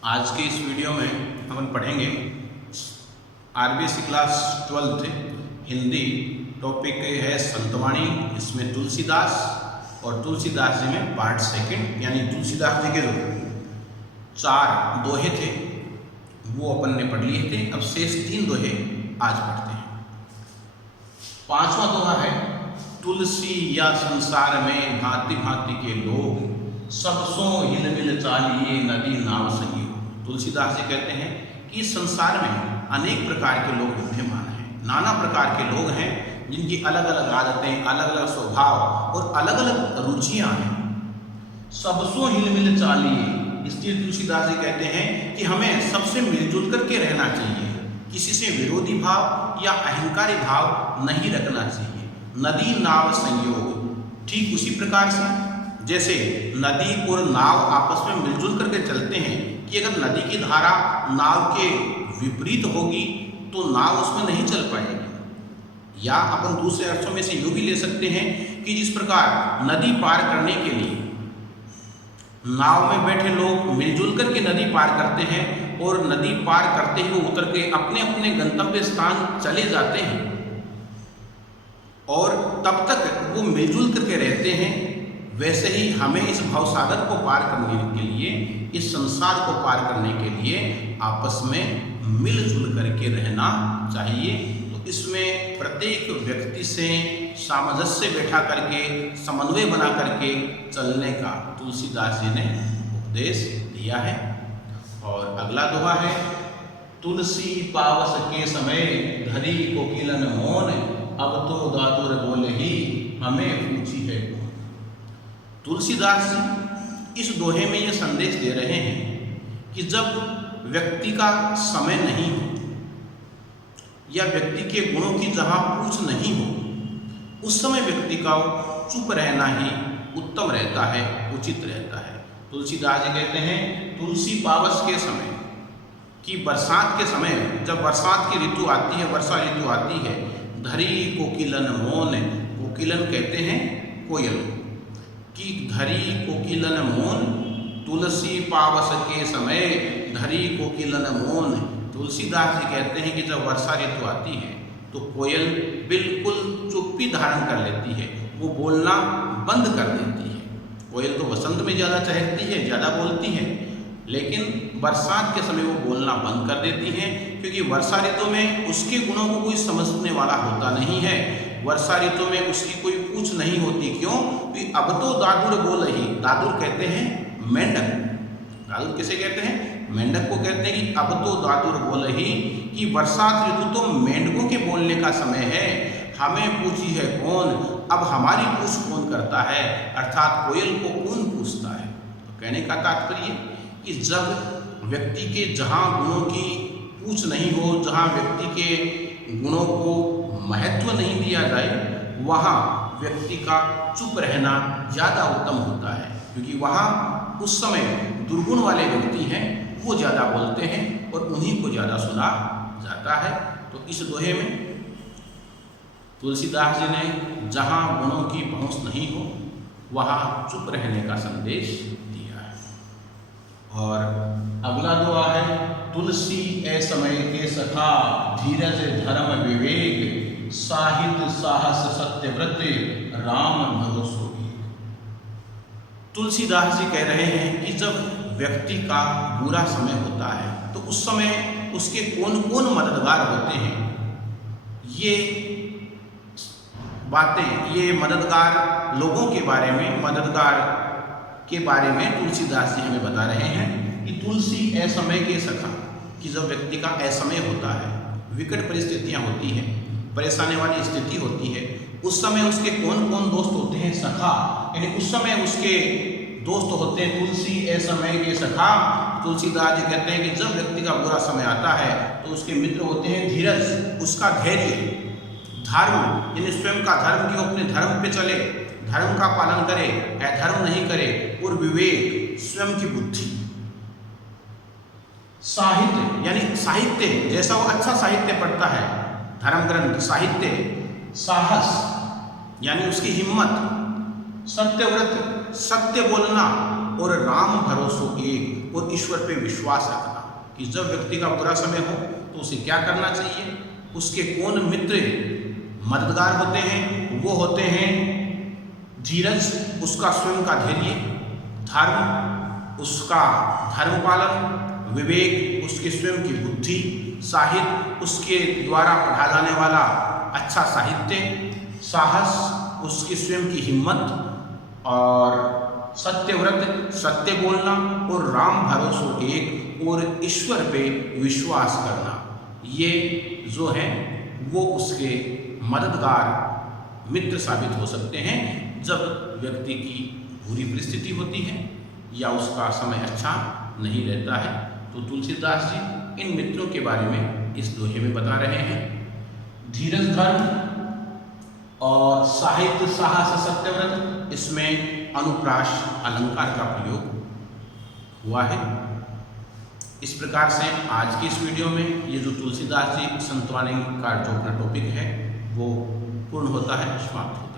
आज के इस वीडियो में अपन पढ़ेंगे RBSC class 12th Hindi. Topic है संतवाणी। इसमें तुलसीदास और तुलसीदास जी में पार्ट सेकंड, यानी तुलसीदास जी के जो 4 दोहे थे वो अपन ने पढ़ लिए थे। अब शेष 3 दोहे आज पढ़ते हैं। 5वां दोहा है, तुलसी या संसार में भांति भांति के लोग, सबसों हिल मिल चालिए नदी नाव सही हो। तुलसीदास जी कहते हैं कि इस संसार में अनेक प्रकार के लोग विद्यमान हैं, नाना प्रकार के लोग हैं जिनकी अलग अलग आदतें, अलग अलग स्वभाव और अलग अलग रुचियां हैं। सबसों हिल मिल चालिए, इसलिए तुलसीदास जी कहते हैं कि हमें सबसे मिलजुल करके रहना चाहिए, किसी से विरोधी भाव या अहंकारी भाव नहीं रखना चाहिए। नदी नाव संयोग, ठीक उसी प्रकार से जैसे नदी और नाव आपस में मिलजुल करके चलते हैं कि अगर नदी की धारा नाव के विपरीत होगी तो नाव उसमें नहीं चल पाएगी। या अपन दूसरे अर्थों में से यूँ भी ले सकते हैं कि जिस प्रकार नदी पार करने के लिए नाव में बैठे लोग मिलजुल करके नदी पार करते हैं और नदी पार करते हुए उतर के अपने अपने गंतव्य स्थान चले जाते हैं और तब तक वो मिलजुल करके रहते हैं, वैसे ही हमें इस भवसागर को पार करने के लिए, इस संसार को पार करने के लिए आपस में मिलजुल करके रहना चाहिए। तो इसमें प्रत्येक व्यक्ति से सामंजस्य बैठा करके, समन्वय बना करके चलने का तुलसीदास जी ने उपदेश दिया है। और अगला दोहा है, तुलसी पावस के समय धरी कोकिलन मौन, अब तो दादुर बोले ही हमें पूछी है। तुलसीदास जी इस दोहे में ये संदेश दे रहे हैं कि जब व्यक्ति का समय नहीं हो या व्यक्ति के गुणों की जहाँ पूछ नहीं हो, उस समय व्यक्ति का चुप रहना ही उत्तम रहता है, उचित रहता है। तुलसीदास जी कहते हैं तुलसी पावस के समय, कि बरसात के समय, जब बरसात की ऋतु आती है, वर्षा ऋतु आती है, धरी कोकिलन मौन, कोकिलन कहते हैं कोयल कि धरी कोकिलन मौन, तुलसी पावस के समय धरी कोकिलन मौन। तुलसीदास जी कहते हैं कि जब वर्षा ऋतु आती है तो कोयल बिल्कुल चुप्पी धारण कर लेती है, वो बोलना बंद कर देती है। कोयल तो वसंत में ज़्यादा चहकती है, ज़्यादा बोलती है, लेकिन बरसात के समय वो बोलना बंद कर देती हैं, क्योंकि वर्षा ऋतु में उसके गुणों को कोई समझने वाला होता नहीं है। वर्षा ऋतु में उसकी कोई पूछ नहीं होती। क्यों? कि अब तो दादुर बोल ही, दादुर कहते हैं मेंढक। दादुर किसे कहते हैं? मेंढक को कहते हैं कि अब तो दादुर बोल ही, कि बरसात ऋतु तो मेंढकों के बोलने का समय है, हमें पूछी है कौन, अब हमारी पूछ कौन करता है, अर्थात कोयल को कौन पूछता है। तो कहने का तात्पर्य कि जब व्यक्ति के जहाँ गुणों की पूछ नहीं हो, जहाँ व्यक्ति के गुणों को महत्व नहीं दिया जाए, वहाँ व्यक्ति का चुप रहना ज़्यादा उत्तम होता है, क्योंकि वहाँ उस समय दुर्गुण वाले व्यक्ति हैं, वो ज़्यादा बोलते हैं और उन्हीं को ज़्यादा सुना जाता है। तो इस दोहे में तुलसीदास जी ने जहाँ गुणों की पहुँच नहीं हो वहाँ चुप रहने का संदेश दिया है। और अगला दोहा है, तुलसी ए समय के सखा, धीरज धर्म विवेक, साहित्य साहस सत्यव्रत, राम भरोसो। तुलसीदास जी कह रहे हैं कि जब व्यक्ति का बुरा समय होता है तो उस समय उसके कौन कौन मददगार होते हैं, ये बातें, ये मददगार लोगों के बारे में, मददगार के बारे में तुलसीदास जी हमें बता रहे हैं कि तुलसी असमय के सखा, कि जब व्यक्ति का असमय होता है, विकट परिस्थितियां होती हैं, परेशानी वाली स्थिति होती है, उस समय उसके कौन कौन दोस्त होते हैं? सखा, यानी उस समय उसके दोस्त होते हैं तुलसी असमय के सखा। तुलसीदास जी कहते हैं कि जब व्यक्ति का बुरा समय आता है तो उसके मित्र होते हैं धीरज, उसका धैर्य, धर्म, यानी स्वयं का धर्म, कि वो अपने धर्म पे चले, धर्म का पालन करे, अधर्म नहीं करे, और विवेक, स्वयं की बुद्धि, साहित्य, यानी साहित्य, जैसा वो अच्छा साहित्य पढ़ता है, धर्म ग्रंथ, साहित्य, साहस यानी उसकी हिम्मत, सत्यव्रत, सत्य बोलना, और राम भरोसो एक, और ईश्वर पे विश्वास रखना कि जब व्यक्ति का बुरा समय हो तो उसे क्या करना चाहिए। उसके कौन मित्र मददगार होते हैं, वो होते हैं धीरज, उसका स्वयं का धैर्य, धर्म, उसका धर्म पालन, विवेक, उसके स्वयं की बुद्धि, साहित्य, उसके द्वारा पढ़ा जाने वाला अच्छा साहित्य, साहस, उसकी स्वयं की हिम्मत, और सत्यव्रत, सत्य बोलना, और राम भरोसो एक, और ईश्वर पे विश्वास करना। ये जो है वो उसके मददगार मित्र साबित हो सकते हैं जब व्यक्ति की बुरी परिस्थिति होती है या उसका समय अच्छा नहीं रहता है। तो तुलसीदास जी इन मित्रों के बारे में इस दोहे में बता रहे हैं। धीरज, धर्म और साहित्य, साहस, सत्यव्रत, इसमें अनुप्रास अलंकार का प्रयोग हुआ है। इस प्रकार से आज की इस वीडियो में ये जो तुलसीदास जी संतवाणी का जो अपना टॉपिक है वो पूर्ण होता है, समाप्त होता है।